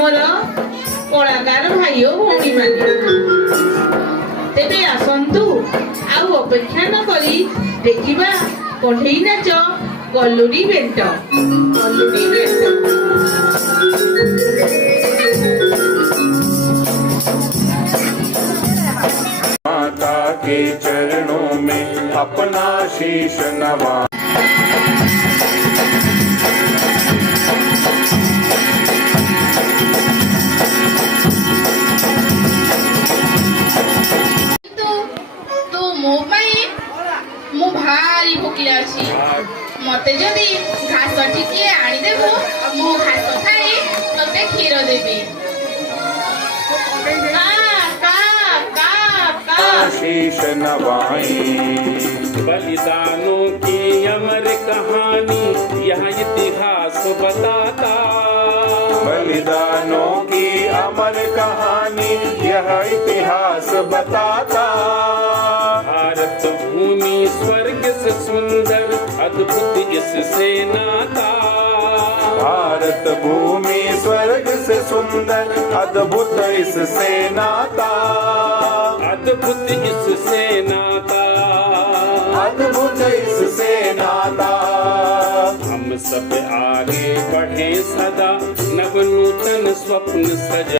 आमर कलाकार भाई और भौणी माने तेबे आसंतु आउ अपेक्षा न करी देखिबा कढ़ई नाच गलुरी बेंट गलुरी बेंट। माता के चरणों में अपना शीश नवा। मु भारी भोकिला अछि मते जदी घास टिके आनी देबो मु घास खाई तते खीर देबी। शीश नवाई बलिदानों की अमर कहानी यह इतिहास बताता। बलिदानों की अमर कहानी यह इतिहास बताता। भारत भूमि स्वर्ग से सुंदर अद्भुत इससे नाता। भारत भूमि स्वर्ग से सुंदर अद्भुत इससे नाता। अद्भुत इससे नाता। अद्भुत इससे नाता। हम सब आगे बढ़े सदा नव नूतन स्वप्न सजा।